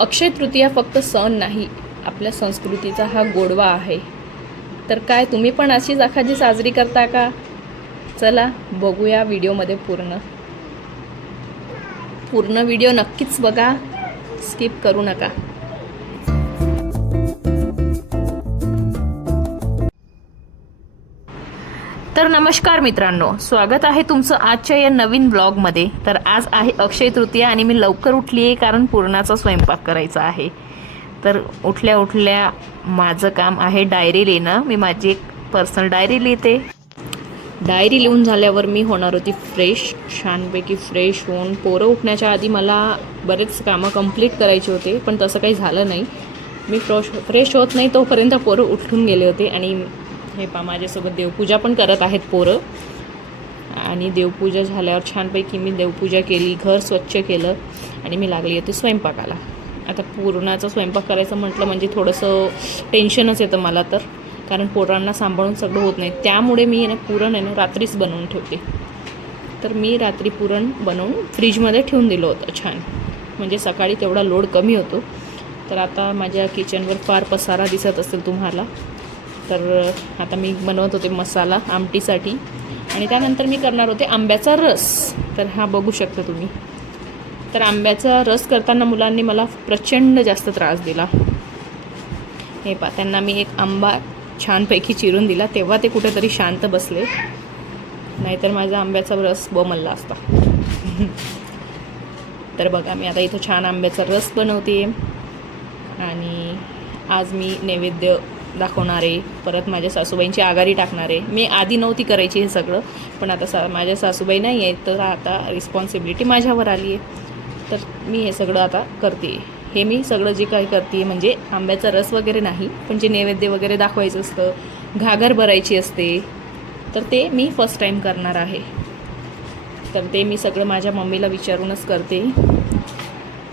अक्षय तृतीया फक्त सण नाही, आपल्या संस्कृतीचा हा गोडवा आहे. तर काय तुम्ही पण अशीच आखाजी साजरी करता का? चला बघूया व्हिडिओमध्ये पूर्ण व्हिडिओ नक्कीच बघा, स्किप करू नका. तर नमस्कार मित्रांनो, स्वागत आहे तुमचं आजच्या या नवीन ब्लॉगमध्ये. तर आज आहे अक्षय तृतीया आणि मी लवकर उठली आहे कारण पुरणाचा स्वयंपाक करायचा आहे. तर उठल्या माझं काम आहे डायरी लिहिणं. मी माझी एक पर्सनल डायरी लिहिते. डायरी लिहून झाल्यावर मी होणार होती फ्रेश, छानपैकी फ्रेश होऊन. पोरं उठण्याच्या आधी मला बरेच कामं कंप्लीट करायचे होते, पण तसं काही झालं नाही. मी फ्रेश होत नाही तोपर्यंत पोरं उठून गेले होते. आणि हे माझ्यासोबत देवपूजा पण करत आहेत पोरं. आणि देवपूजा झाल्यावर छानपैकी मी देवपूजा केली, घर स्वच्छ केलं आणि मी लागली होती स्वयंपाकाला. आता पुरणाचा स्वयंपाक करायचं म्हटलं म्हणजे थोडंसं टेन्शनच येतं मला, तर कारण पोरांना सांभाळून सगळं होत नाही. त्यामुळे मी पुरण रात्रीच बनवून ठेवते. तर मी रात्री पुरण बनवून फ्रीजमध्ये ठेवून दिलं होतं छान, म्हणजे सकाळी तेवढा लोड कमी होतो. तर आता माझ्या किचनवर फार पसारा दिसत असेल तुम्हाला. तर आता मी बनवत होते मसाला आमटीसाठी आणि त्यानंतर मी करणार होते आंब्याचा रस. तर हा बघू शकता तुम्ही. तर आंब्याचा रस करताना मुलांनी मला प्रचंड जास्त त्रास दिला. हे त्यांना मी एक आंबा छानपैकी चिरून दिला, तेव्हा ते कुठेतरी शांत बसले, नाहीतर माझा आंब्याचा रस बोमलला असता. तर बघा, मी आता इथं छान आंब्याचा रस बनवते आणि आज मी नैवेद्य दाखवणार आहे. परत माझ्या सासूबाईंची आघाडी टाकणार आहे. मी आधी नव्हती करायची हे सगळं, पण आता माझ्या सासूबाई नाही आहेत, तर आता रिस्पॉन्सिबिलिटी माझ्यावर आली आहे. तर मी हे सगळं आता करते. हे मी सगळं जे काही करते म्हणजे आंब्याचा रस वगैरे नाही, पण जे नैवेद्य वगैरे दाखवायचं असतं, घागर भरायची असते, तर ते मी फर्स्ट टाईम करणार आहे. तर ते मी सगळं माझ्या मम्मीला विचारूनच करते.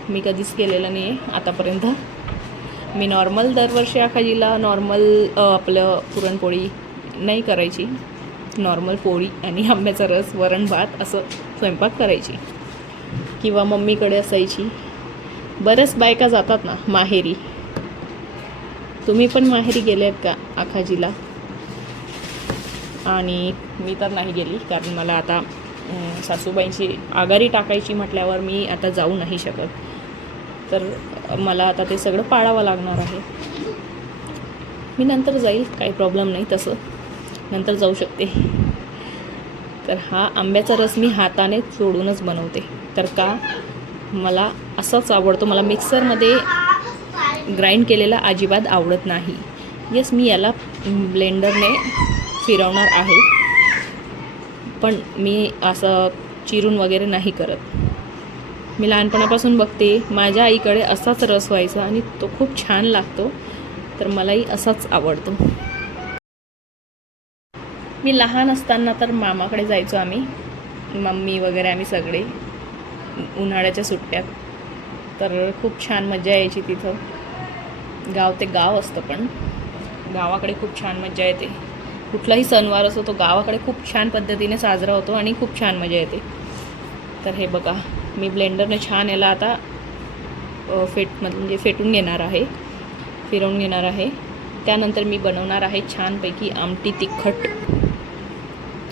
मी कधीच केलेलं नाही आहे आतापर्यंत. मी नॉर्मल दरवर्षी आखाजीला नॉर्मल आपलं पुरणपोळी नाही करायची, नॉर्मल पोळी आणि आंब्याचा रस, वरण भात असं स्वयंपाक करायची किंवा मम्मीकडे असायची. बऱ्याच बायका जातात ना माहेरी. तुम्ही पण माहेरी गेले आहेत का आखाजीला? आणि मी तर नाही गेली, कारण मला आता सासूबाईंची आघाडी टाकायची म्हटल्यावर मी आता जाऊ नाही शकत. तर मला आता ते सगळं पाळावं लागणार आहे. मी नंतर जाईल, काही प्रॉब्लेम नाही, तसं नंतर जाऊ शकते. तर हा आंब्याचा रस मी हाताने चोडूनच बनवते. तर का मला असाच आवडतो. मला मिक्सरमध्ये ग्राइंड केलेला अजिबात आवडत नाही. येस, मी याला ब्लेंडरने फिरवणार आहे, पण मी असं चिरून वगैरे नाही करत. मी लहानपणापासून बघते माझ्या आईकडे असाच रस व्हायचा आणि तो खूप छान लागतो. तर मलाही असाच आवडतो. मी लहान असताना तर मामाकडे जायचो आम्ही, मम्मी वगैरे आम्ही सगळे, उन्हाळ्याच्या सुट्ट्यात. तर खूप छान मजा यायची तिथं. गाव ते गाव असतं, पण गावाकडे खूप छान मजा येते. कुठलाही सणवार असो तो गावाकडे खूप छान पद्धतीने साजरा होतो आणि खूप छान मजा येते. तर हे बघा, मी ब्लेंडरने छान याला आता म्हणजे फेटून घेणार आहे, फिरवून घेणार आहे. त्यानंतर मी बनवणार आहे छानपैकी आमटी तिखट.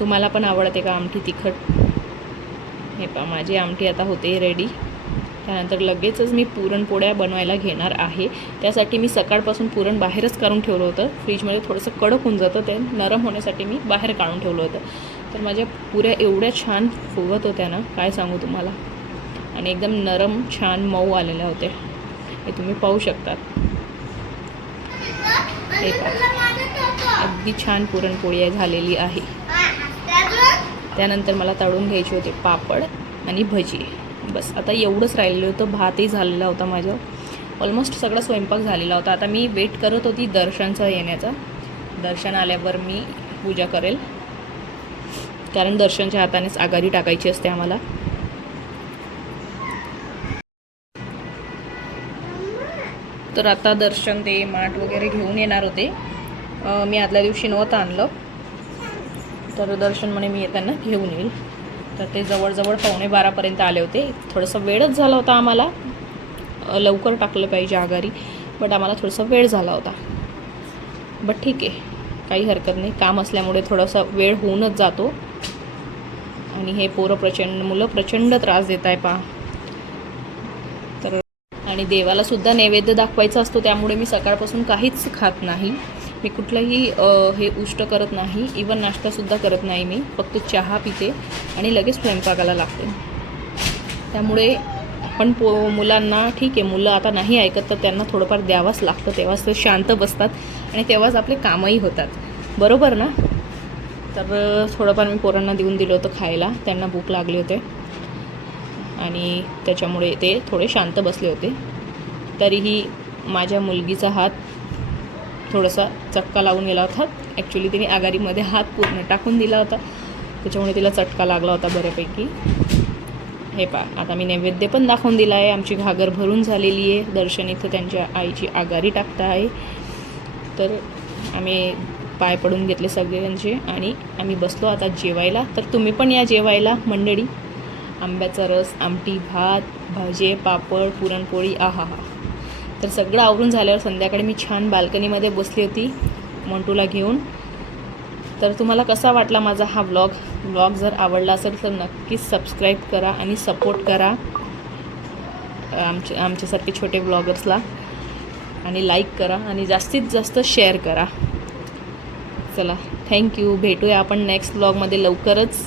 तुम्हाला पण आवडते का आमटी तिखट? हे पहा, माझी आमटी आता होते रेडी. त्यानंतर लगेचच मी पुरणपोळ्या बनवायला घेणार आहे. त्यासाठी मी सकाळपासून पुरण बाहेरच काढून ठेवलं होतं. फ्रीजमध्ये थोडंसं कडक होऊन जातं, ते नरम होण्यासाठी मी बाहेर काढून ठेवलं होतं. तर माझ्या पुऱ्या एवढ्या छान फुगत होत्या ना, काय सांगू तुम्हाला. आणि एकदम नरम छान मऊ आलेल्या होत्या, हे तुम्ही पाहू शकतात. हे पहा, अगदी छान पुरणपोळी झालेली आहे. त्यानंतर मला तळून घ्यायचे होते पापड आणि भजी. बस आता एवढंच राहिलेलं होतं. भातही झालेला होता माझं, ऑलमोस्ट सगळा स्वयंपाक झालेला होता. आता मी वेट करत होती दर्शनचा येण्याचा. दर्शन आल्यावर मी पूजा करेल, कारण दर्शनच्या हातानेच आघाडी टाकायची असते आम्हाला. तर आता दर्शन ते माठ वगैरे घेऊन येणार होते. मी आदल्या दिवशी नव्हतं आणलं, तर दर्शन म्हणे मी येताना घेऊन येईल. तर ते जवळजवळ 11:45 आले होते. थोडंसं वेळच झाला होता आम्हाला. लवकर टाकलं पाहिजे आघारी, बट आम्हाला थोडासा वेळ झाला होता. बट ठीक आहे, काही हरकत नाही. काम असल्यामुळे थोडासा वेळ होऊनच जातो. आणि हे मुलं प्रचंड त्रास देत आहे पहा. तर आणि देवालासुद्धा नैवेद्य दाखवायचा असतो, त्यामुळे मी सकाळपासून काहीच खात नाही. मी कुठलंही हे उष्ट करत नाही, इवन नाश्तासुद्धा करत नाही. मी फक्त चहा पिते आणि लगेच स्वयंपाकाला लागते. त्यामुळे पण मुलांना ठीक आहे, मुलं आता नाही ऐकत तर त्यांना थोडंफार द्यावंच लागतं, तेव्हाच ते शांत बसतात आणि तेव्हाच आपले कामही होतात, बरोबर ना. तर थोडंफार मी पोरांना देऊन दिलं होतं खायला, त्यांना भूक लागली होते आणि त्याच्यामुळे ते थोडे शांत बसले होते. तरीही माझ्या मुलगीचा हात थोडासा चटका लावून गेला होता. ॲक्च्युली तिने आघारीमध्ये हात पूर्ण टाकून दिला होता, त्याच्यामुळे तिला चटका लागला होता बऱ्यापैकी. हे पहा, आता मी नैवेद्य पण दाखवून दिला आहे. आमची घागर भरून झालेली आहे. दर्शन इथं त्यांच्या आईची आघारी टाकता आहे. तर आम्ही पाय पडून घेतले सगळ्यांचे आणि आम्ही बसलो आता जेवायला. तर तुम्ही पण या जेवायला मंडळी. आंब्याचा रस, आमटी, भात, भाजे, पापड, पुरणपोळी, आहा हा. तर सगळं आवरून झाल्यावर संध्याकाळी मी छान बाल्कनीमध्ये बसली होती मोंटूला घेऊन. तर तुम्हाला कसा वाटला माझा हा व्लॉग जर आवडला असेल तर नक्कीच सबस्क्राईब करा आणि सपोर्ट करा आमच्यासारखे छोटे व्लॉगर्सला, आणि लाईक करा आणि जास्तीत जास्त शेअर करा. चला, थँक्यू. भेटूया आपण नेक्स्ट व्लॉगमध्ये लवकरच.